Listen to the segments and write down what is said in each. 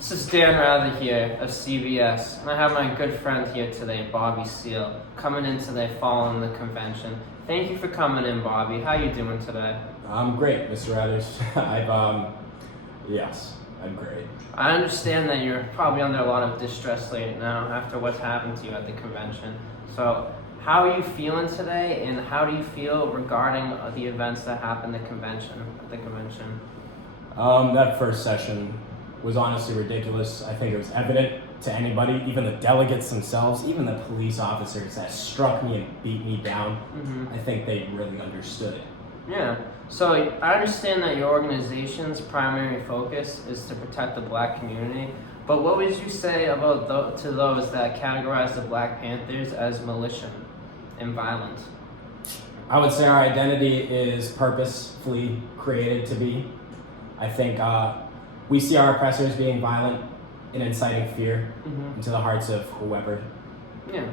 This is Dan Rather here of CBS, and I have my good friend here today, Bobby Seale, coming in today following the convention. Thank you for coming in, Bobby. How you doing today? I'm great, Mr. Rathers. Yes, I'm great. I understand that you're probably under a lot of distress right now after what's happened to you at the convention. So, how are you feeling today, and how do you feel regarding the events that happened at the convention? That first session was honestly ridiculous. I think it was evident to anybody, even the delegates themselves, even the police officers that struck me and beat me down. I think they really understood it. Yeah. So I understand that your organization's primary focus is to protect the black community, but what would you say about to those that categorize the Black Panthers as militant and violent? I would say our identity is purposefully created to be. I think we see our oppressors being violent and inciting fear into the hearts of whoever.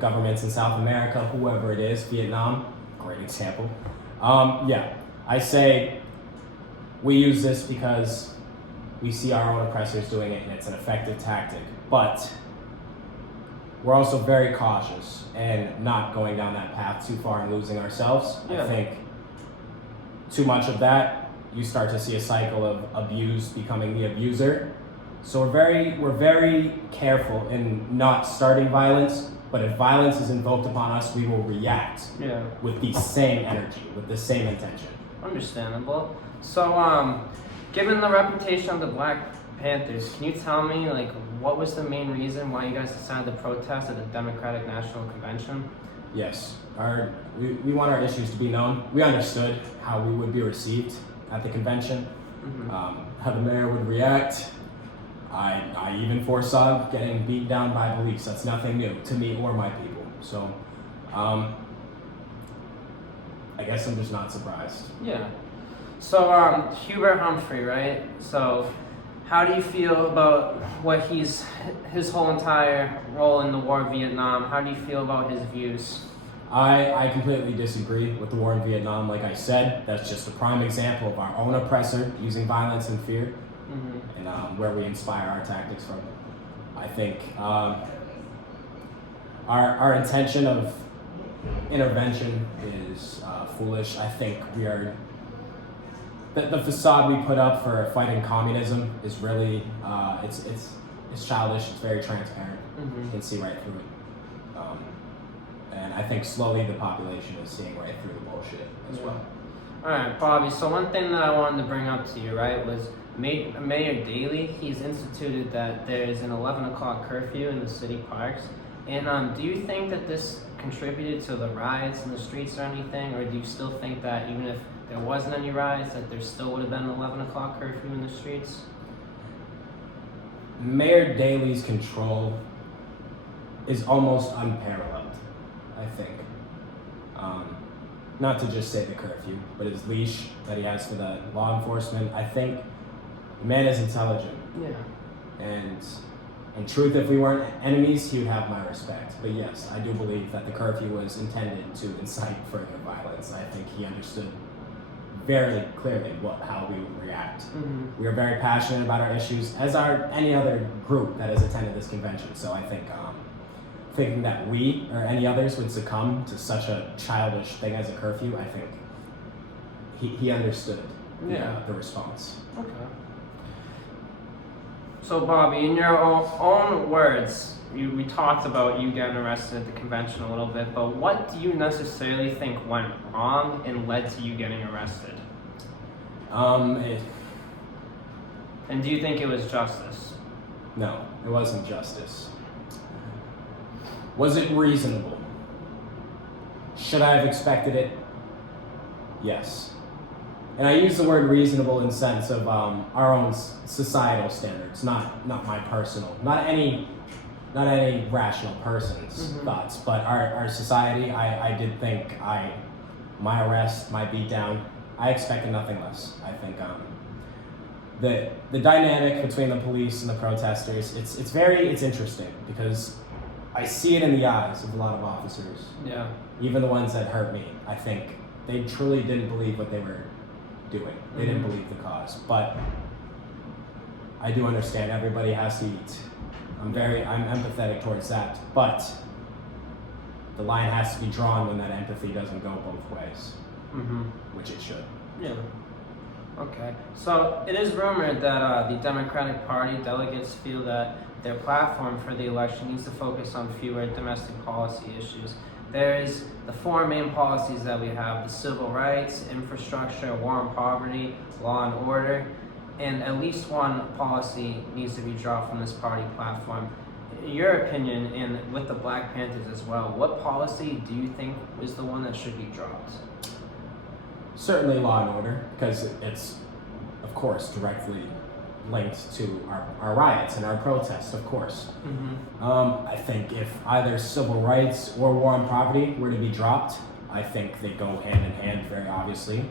Governments in South America, whoever it is, Vietnam, great example. I say we use this because we see our own oppressors doing it and it's an effective tactic. But we're also very cautious and not going down that path too far and losing ourselves. I think too much of that, you start to see a cycle of abuse becoming the abuser. So we're very careful in not starting violence, but if violence is invoked upon us, we will react with the same energy, with the same intention. Understandable. So, given the reputation of the Black Panthers, can you tell me, what was the main reason why you guys decided to protest at the Democratic National Convention? Yes, we want our issues to be known. We understood how we would be received at the convention, how the mayor would react. I even foresaw getting beat down by police. That's nothing new to me or my people. So, I guess I'm just not surprised. Yeah. So, Hubert Humphrey, right? So, how do you feel about what his whole entire role in the war of Vietnam? How do you feel about his views? I completely disagree with the war in Vietnam. Like I said, that's just a prime example of our own oppressor using violence and fear, and where we inspire our tactics from. I think our intention of intervention is foolish. I think we are the facade we put up for fighting communism is really it's childish. It's very transparent. You can see right through it. And I think slowly the population is seeing right through the bullshit as well. All right, Bobby. So one thing that I wanted to bring up to you, right, was Mayor Daley. He's instituted that there is an 11 o'clock curfew in the city parks. And do you think that this contributed to the riots in the streets or anything, or do you still think that even if there wasn't any riots, that there still would have been an 11 o'clock curfew in the streets? Mayor Daley's control is almost unparalleled. I think. Not to just say the curfew, but his leash that he has for the law enforcement. I think the man is intelligent. And in truth, if we weren't enemies, he would have my respect. But yes, I do believe that the curfew was intended to incite further violence. I think he understood very clearly how we would react. We are very passionate about our issues, as are any other group that has attended this convention. So I think thinking that we or any others would succumb to such a childish thing as a curfew, I think he understood the response. Okay. So Bobby, in your own words, we talked about you getting arrested at the convention a little bit, but what do you necessarily think went wrong and led to you getting arrested? And do you think it was justice? No, it wasn't justice. Was it reasonable? Should I have expected it? Yes. And I use the word reasonable in sense of our own societal standards, not my personal, not any rational person's thoughts, but our society. I did think my arrest, my beatdown, I expected nothing less. I think the dynamic between the police and the protesters, it's interesting because I see it in the eyes of a lot of officers. Even the ones that hurt me. I think they truly didn't believe what they were doing. They didn't believe the cause. But I do understand everybody has to eat. I'm empathetic towards that, but the line has to be drawn when that empathy doesn't go both ways, which it should. Yeah. Okay. So it is rumored that the Democratic Party delegates feel that their platform for the election needs to focus on fewer domestic policy issues. There's the four main policies that we have: the civil rights, infrastructure, war on poverty, law and order, and at least one policy needs to be dropped from this party platform. In your opinion, and with the Black Panthers as well, what policy do you think is the one that should be dropped? Certainly law and order, because it's, of course, directly linked to our riots and our protests, of course. I think if either civil rights or war on poverty were to be dropped, I think they go hand in hand, very obviously,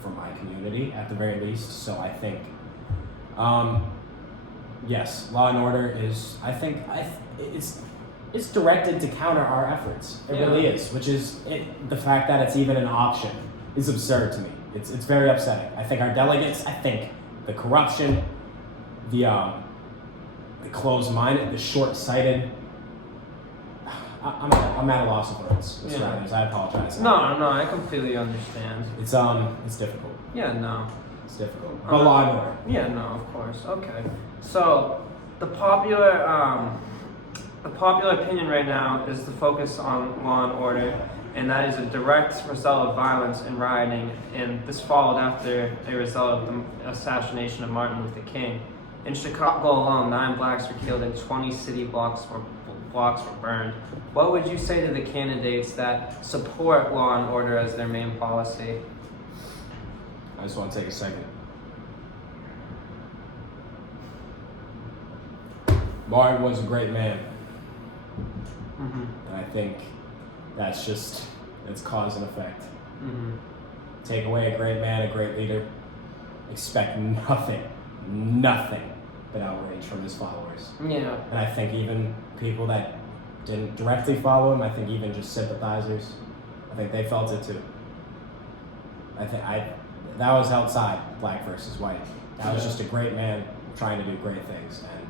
for my community at the very least. So I think, yes, law and order is, I think, it's directed to counter our efforts. It really is, which is, the fact that it's even an option is absurd to me. It's very upsetting. I think our delegates, I think the corruption, the closed-minded, the short-sighted. I'm at a loss of words. I apologize. No, I completely understand. It's difficult. Yeah, no. It's difficult. But law and order. Yeah, no, of course. Okay. So the popular opinion right now is to focus on law and order, and that is a direct result of violence and rioting, and this followed after a result of the assassination of Martin Luther King. In Chicago alone, 9 blacks were killed and 20 city blocks were burned. What would you say to the candidates that support law and order as their main policy? I just want to take a second. Martin was a great man. And I think it's cause and effect. Take away a great man, a great leader, expect nothing but outrage from his followers. Yeah. And I think even people that didn't directly follow him, I think even just sympathizers, I think they felt it too. That was outside black versus white. That was just a great man trying to do great things, and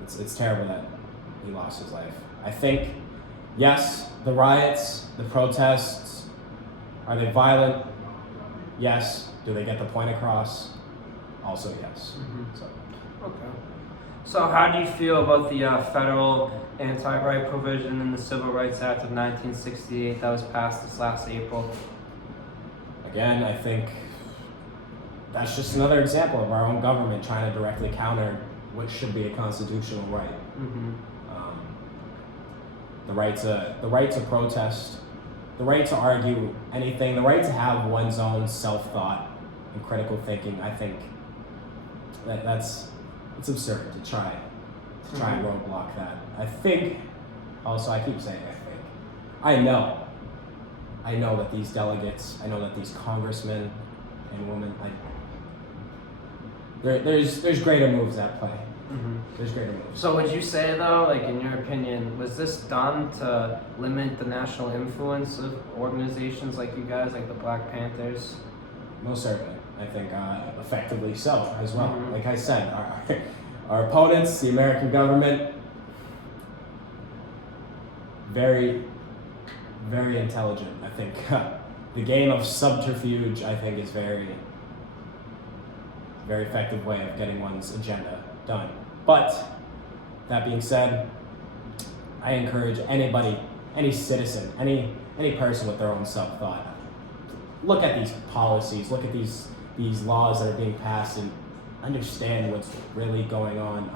it's terrible that he lost his life. I think, yes, the riots, the protests, are they violent? Yes. Do they get the point across? Also, yes. Okay. So how do you feel about the federal anti-right provision in the Civil Rights Act of 1968 that was passed this last April? Again, I think that's just another example of our own government trying to directly counter what should be a constitutional right. The right to protest, the right to argue anything, the right to have one's own self-thought and critical thinking. I think it's absurd to try and roadblock that. I think, also I keep saying I know that these delegates, I know that these congressmen and women, there's greater moves at play. There's greater moves. So would you say though, like in your opinion, was this done to limit the national influence of organizations like you guys, like the Black Panthers? Most certainly. I think effectively so as well. Like I said, our opponents, the American government, very, very intelligent. I think the game of subterfuge, I think, is very, very effective way of getting one's agenda done. But that being said, I encourage anybody, any citizen, any person with their own self-thought, look at these policies, look at these laws that are being passed, and understand what's really going on.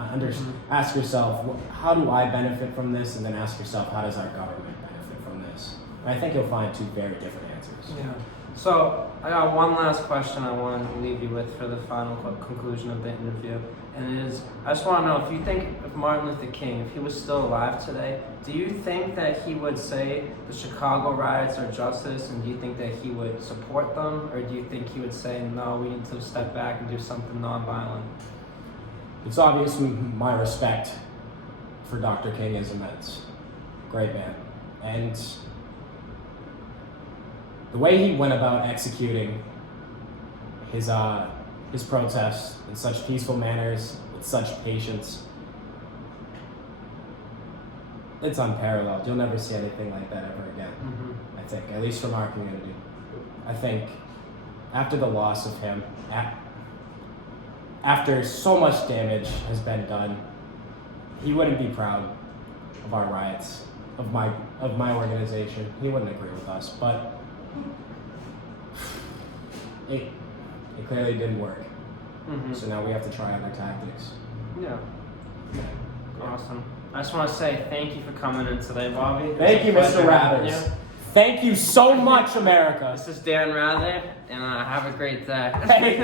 Ask yourself, how do I benefit from this? And then ask yourself, how does our government benefit from this? And I think you'll find two very different answers. Yeah. So I got one last question I want to leave you with for the final conclusion of the interview. And it is, I just want to know, if you think of Martin Luther King, if he was still alive today, do you think that he would say the Chicago riots are justice, and do you think that he would support them? Or do you think he would say, no, we need to step back and do something nonviolent? It's obvious my respect for Dr. King is immense. Great man. And the way he went about executing his his protest in such peaceful manners, with such patience. It's unparalleled. You'll never see anything like that ever again. I think, at least from our community. I think after the loss of him, after so much damage has been done, he wouldn't be proud of our riots, of my organization. He wouldn't agree with us, but it clearly didn't work. So now we have to try other tactics. Yeah. Awesome. I just want to say thank you for coming in today, Bobby. Thank you, Mr. Rathers. Thank you so much, America. This is Dan Rather, and have a great day. Hey,